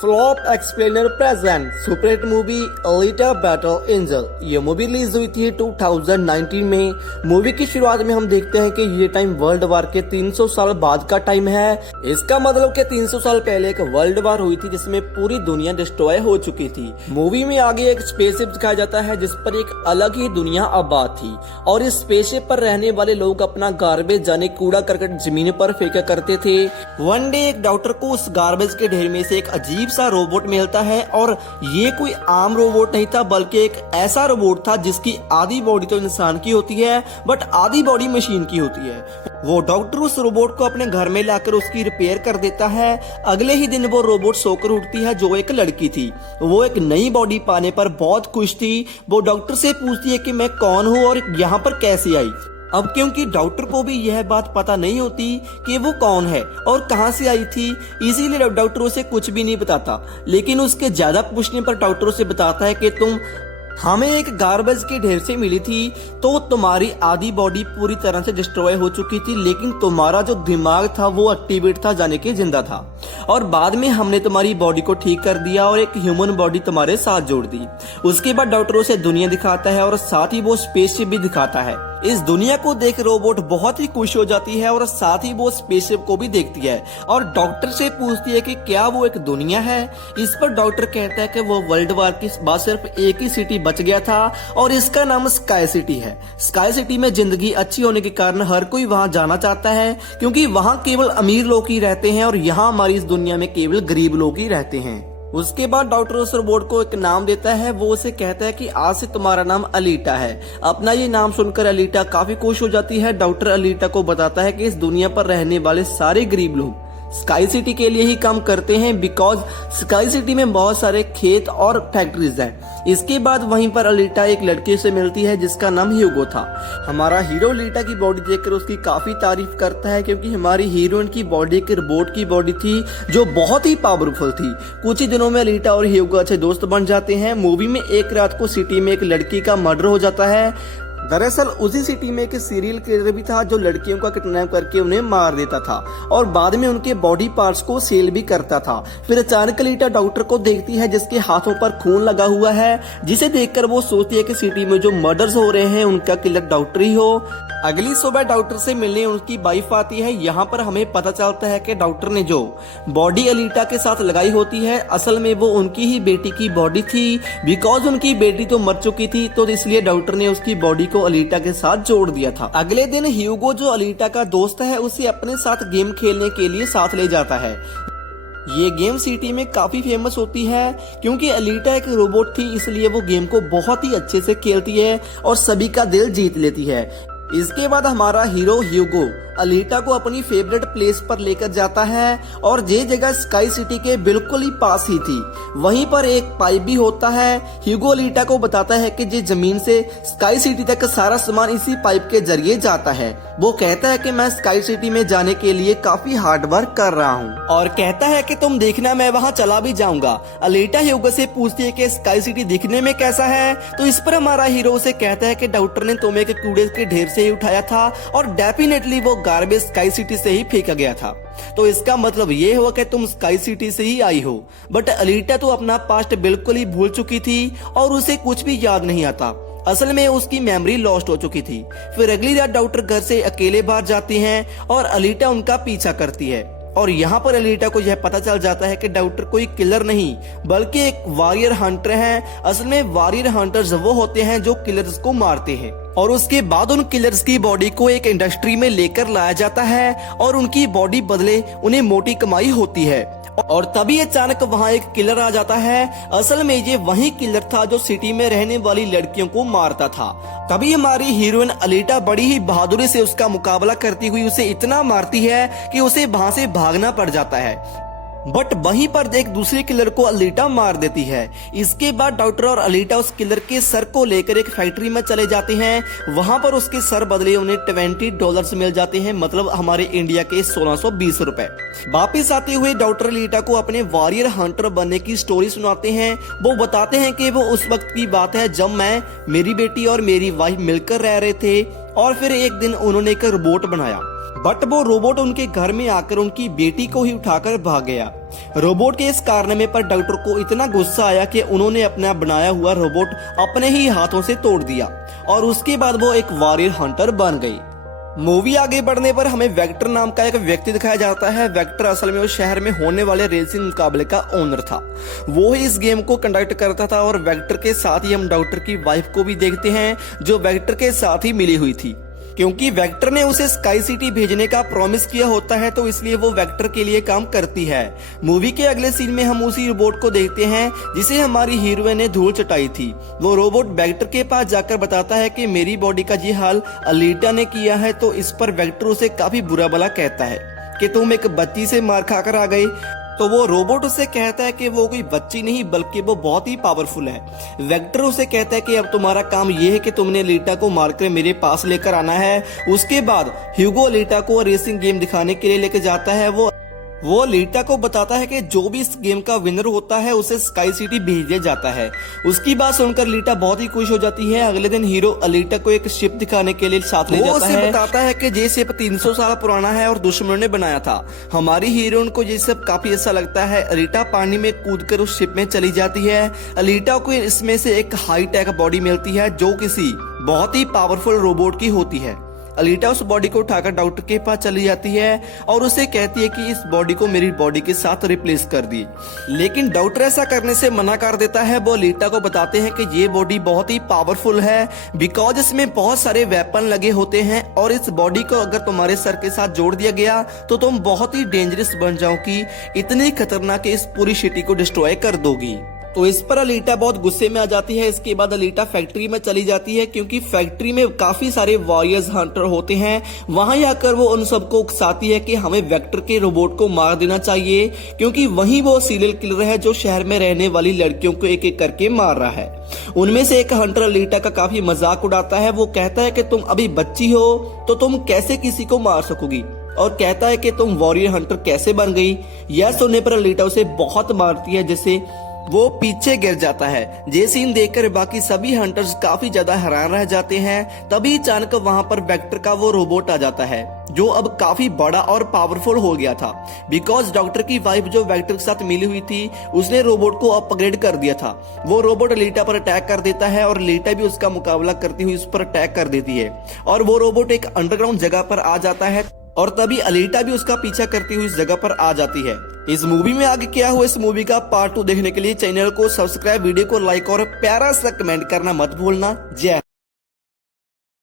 Flop explainer present superhit movie Alita battle angel. ये movie release हुई थी 2019 में। मूवी की शुरुआत में हम देखते हैं कि ये टाइम वर्ल्ड वार के 300 साल बाद का टाइम है। इसका मतलब कि 300 साल पहले एक वर्ल्ड वार हुई थी जिसमें पूरी दुनिया डिस्ट्रॉय हो चुकी थी। मूवी में आगे एक स्पेसशिप दिखाया जाता है जिस पर एक अलग ही दुनिया आबाद थी और इस स्पेसशिप पर रहने वाले लोग अपना गार्बेज यानी कूड़ा करकट जमीन पर फेंका करते थे। वन डे एक डॉक्टर को उस गार्बेज के ढेर में से एक अजीब सा रोबोट मिलता है और ये कोई आम रोबोट नहीं था बल्कि एक ऐसा रोबोट था जिसकी आधी बॉडी तो इंसान की होती है बट आधी बॉडी मशीन की होती है। वो डॉक्टर उस रोबोट को अपने घर में लाकर उसकी रिपेयर कर देता है। अगले ही दिन वो रोबोट सोकर उठती है जो एक लड़की थी। वो एक नई बॉडी पाने पर बहुत खुश थी। वो डॉक्टर से पूछती है कि मैं कौन हूँ और यहाँ पर कैसे आई। अब क्योंकि डॉक्टर को भी यह बात पता नहीं होती कि वो कौन है और कहां से आई थी, इसीलिए डॉक्टर उसे कुछ भी नहीं बताता। लेकिन उसके ज्यादा पूछने पर डॉक्टर उसे बताता है कि तुम हमें एक गार्बेज के ढेर से मिली थी तो तुम्हारी आधी बॉडी पूरी तरह से डिस्ट्रॉय हो चुकी थी लेकिन तुम्हारा जो दिमाग था वो एक्टिवेट था, जाने के जिंदा था। और बाद में हमने तुम्हारी बॉडी को ठीक कर दिया और एक ह्यूमन बॉडी तुम्हारे साथ जोड़ दी। उसके बाद डॉक्टर उसे दुनिया दिखाता है और साथ ही वो स्पेसशिप भी दिखाता है। इस दुनिया को देख रोबोट बहुत ही खुश हो जाती है और साथ ही वो स्पेसशिप को भी देखती है और डॉक्टर से पूछती है कि क्या वो एक दुनिया है। इस पर डॉक्टर कहता है कि वो वर्ल्ड वार के बाद सिर्फ एक ही सिटी बच गया था और इसका नाम स्काई सिटी है। स्काई सिटी में जिंदगी अच्छी होने के कारण हर कोई वहां जाना चाहता है क्योंकि वहां केवल अमीर लोग ही रहते हैं और यहाँ हमारी इस दुनिया में केवल गरीब लोग ही रहते हैं। उसके बाद डॉक्टर उस रोबोट को एक नाम देता है। वो उसे कहता है कि आज से तुम्हारा नाम अलीटा है। अपना ये नाम सुनकर अलीटा काफी खुश हो जाती है। डॉक्टर अलीटा को बताता है कि इस दुनिया पर रहने वाले सारे गरीब लोग स्काई सिटी के लिए ही काम करते हैं बिकॉज स्काई सिटी में बहुत सारे खेत और फैक्ट्रीज हैं। इसके बाद वहीं पर अलीटा एक लड़के से मिलती है जिसका नाम ह्यूगो था। हमारा हीरो अलीटा की बॉडी देखकर उसकी काफी तारीफ करता है क्योंकि हमारी हीरोइन की बॉडी एक रोबोट की बॉडी थी जो बहुत ही पावरफुल थी। कुछ ही दिनों में अलीटा और ह्यूगो अच्छे दोस्त बन जाते हैं। मूवी में एक रात को सिटी में एक लड़की का मर्डर हो जाता है। दरअसल उसी सिटी में एक सीरियल किलर भी था जो लड़कियों का किडनैप करके उन्हें मार देता था और बाद में उनके बॉडी पार्ट्स को सेल भी करता था। फिर अचानक अलीटा डॉक्टर को देखती है जिसके हाथों पर खून लगा हुआ है, जिसे देखकर वो सोचती है कि सिटी में जो मर्डर्स हो रहे हैं उनका किलर डॉक्टर ही हो। अगली सुबह डॉक्टर से मिलने उनकी वाइफ आती है। यहाँ पर हमें पता चलता है कि डॉक्टर ने जो बॉडी अलीटा के साथ लगाई होती है असल में वो उनकी ही बेटी की बॉडी थी बिकॉज उनकी बेटी तो मर चुकी थी तो इसलिए डॉक्टर ने उसकी बॉडी को अलीटा के साथ जोड़ दिया था। अगले दिन ह्यूगो जो अलीटा का दोस्त है उसे अपने साथ गेम खेलने के लिए साथ ले जाता है। ये गेम सिटी में काफी फेमस होती है क्योंकि अलीटा एक रोबोट थी इसलिए वो गेम को बहुत ही अच्छे से खेलती है और सभी का दिल जीत लेती है। इसके बाद हमारा हीरो ह्यूगो अलीटा को अपनी फेवरेट प्लेस पर लेकर जाता है और ये जगह स्काई सिटी के बिल्कुल ही पास ही थी। वहीं पर एक पाइप भी होता है। ह्यूगो अलीटा को बताता है कि ये जमीन से स्काई सिटी तक सारा सामान इसी पाइप के जरिए जाता है। वो कहता है कि मैं स्काई सिटी में जाने के लिए काफी हार्ड वर्क कर रहा हूँ और कहता है कि तुम देखना मैं वहाँ चला भी जाऊंगा। अलीटा ह्यूगो से पूछती है कि स्काई सिटी दिखने में कैसा है तो इस पर हमारा हीरो उसे कहता है कि डॉक्टर ने तुम्हें एक कूड़े के ढेर से ही उठाया था और डेफिनेटली वो गार्बेज स्काई सिटी से ही फेंका गया था तो इसका मतलब ये हुआ कि तुम स्काई सिटी से ही आई हो। बट अलीटा तो अपना पास्ट बिल्कुल ही भूल चुकी थी और उसे कुछ भी याद नहीं आता। असल में उसकी मेमोरी लॉस्ट हो चुकी थी। फिर अगली रात डॉक्टर घर से अकेले बाहर जाती हैं और अलीटा उनका पीछा करती है और यहाँ पर अलीटा को यह पता चल जाता है कि डॉक्टर कोई किलर नहीं बल्कि एक वॉरियर हंटर है। असल में वॉरियर हंटर्स वो होते हैं जो किलर्स को मारते हैं और उसके बाद उन किलर्स की बॉडी को एक इंडस्ट्री में लेकर लाया जाता है और उनकी बॉडी बदले उन्हें मोटी कमाई होती है। और तभी अचानक वहाँ एक किलर आ जाता है। असल में ये वही किलर था जो सिटी में रहने वाली लड़कियों को मारता था। तभी हमारी हीरोइन अलीटा बड़ी ही बहादुरी से उसका मुकाबला करती हुई उसे इतना मारती है कि उसे वहां से भागना पड़ जाता है। बट वहीं पर एक दूसरे किलर को अलीटा मार देती है। इसके बाद डॉक्टर और अलीटा उस किलर के सर को लेकर एक फैक्ट्री में चले जाते हैं। वहां पर उसके सर बदले उन्हें $20 मिल जाते हैं, मतलब हमारे इंडिया के 1620 रुपए। वापिस आते हुए डॉक्टर अलीटा को अपने वॉरियर हंटर बनने की स्टोरी सुनाते हैं। वो बताते हैं कि वो उस वक्त की बात है जब मैं, मेरी बेटी और मेरी वाइफ मिलकर रह रहे थे और फिर एक दिन उन्होंने एक रोबोट बनाया बट वो रोबोट उनके घर में आकर उनकी बेटी को ही उठाकर भाग गया। रोबोट के इस कारनामे पर डॉक्टर को इतना गुस्सा आया कि उन्होंने अपना बनाया हुआ रोबोट अपने ही हाथों से तोड़ दिया और उसके बाद वो एक वॉरियर हंटर बन गई। मूवी आगे बढ़ने पर हमें वेक्टर नाम का एक व्यक्ति दिखाया जाता है। वेक्टर असल में उस शहर में होने वाले रेसिंग मुकाबले का ओनर था। वो ही इस गेम को कंडक्ट करता था और वेक्टर के साथ ही हम डॉक्टर की वाइफ को भी देखते हैं जो वेक्टर के साथ ही मिली हुई थी। क्योंकि वेक्टर ने उसे स्काई सिटी भेजने का प्रॉमिस किया होता है तो इसलिए वो वेक्टर के लिए काम करती है। मूवी के अगले सीन में हम उसी रोबोट को देखते हैं जिसे हमारी हीरोइन ने धूल चटाई थी। वो रोबोट वेक्टर के पास जाकर बताता है कि मेरी बॉडी का ये हाल अलीटा ने किया है, तो इस पर वेक्टर उसे काफी बुरा भला कहता है कि तुम एक बच्ची से मार खाकर आ गए। तो वो रोबोट उसे कहता है कि वो कोई बच्ची नहीं बल्कि वो बहुत ही पावरफुल है। वेक्टर उसे कहता है कि अब तुम्हारा काम ये है कि तुमने लीटा को मारकर मेरे पास लेकर आना है। उसके बाद ह्यूगो लीटा को रेसिंग गेम दिखाने के लिए लेकर जाता है। वो लीटा को बताता है कि जो भी इस गेम का विनर होता है उसे स्काई सिटी भेज दिया जाता है। उसकी बात सुनकर लीटा बहुत ही खुश हो जाती है। अगले दिन हीरो अलीटा को एक शिप दिखाने के लिए साथ ले जाता है। बताता है कि ये शिप 300 साल पुराना है और दुश्मनों ने बनाया था। हमारी हीरोइन को ये सब काफी अच्छा लगता है। अलीटा पानी में कूदकर उस शिप में चली जाती है। अलीटा को इसमें से एक हाई टेक बॉडी मिलती है जो किसी बहुत ही पावरफुल रोबोट की होती है। अलीटा उस बॉडी को उठाकर डॉक्टर के पास चली जाती है और उसे कहती है कि इस बॉडी को मेरी बॉडी के साथ रिप्लेस कर दी, लेकिन डॉक्टर ऐसा करने से मना कर देता है। वो अलीटा को बताते हैं कि ये बॉडी बहुत ही पावरफुल है बिकॉज इसमें बहुत सारे वेपन लगे होते हैं और इस बॉडी को अगर तुम्हारे सर के साथ जोड़ दिया गया तो तुम बहुत ही डेंजरस बन जाओगी, इतनी खतरनाक इस पूरी सिटी को डिस्ट्रॉय कर दोगी। तो इस पर अलीटा बहुत गुस्से में आ जाती है। इसके बाद अलीटा फैक्ट्री में चली जाती है क्योंकि फैक्ट्री में काफी सारे वॉरियर्स हंटर होते हैं। वहां आकर वो उन सबको उकसाती है कि हमें वेक्टर के रोबोट को मार देना चाहिए क्योंकि वही वो सीरियल किलर है जो शहर में रहने वाली लड़कियों को एक एक करके मार रहा है। उनमें से एक हंटर अलीटा का काफी मजाक उड़ाता है। वो कहता है कि तुम अभी बच्ची हो तो तुम कैसे किसी को मार सकोगी, और कहता है कि तुम वॉरियर हंटर कैसे बन गई। यह सुनने पर अलीटा उसे बहुत मारती है जिससे वो पीछे गिर जाता है। ये सीन देखकर बाकी सभी हंटर्स काफी ज्यादा हैरान रह जाते हैं। तभी अचानक वहां पर वेक्टर का वो रोबोट आ जाता है जो अब काफी बड़ा और पावरफुल हो गया था बिकॉज डॉक्टर की वाइफ जो वेक्टर के साथ मिली हुई थी उसने रोबोट को अपग्रेड कर दिया था। वो रोबोट लीटा पर अटैक कर देता है और लीटा भी उसका मुकाबला करती हुई उस पर अटैक कर देती है और वो रोबोट एक अंडरग्राउंड जगह पर आ जाता है और तभी अलीटा भी उसका पीछा करती हुई इस जगह पर आ जाती है। इस मूवी में आगे क्या हुआ, इस मूवी का पार्ट 2 देखने के लिए चैनल को सब्सक्राइब, वीडियो को लाइक और प्यारा सा कमेंट करना मत भूलना। जय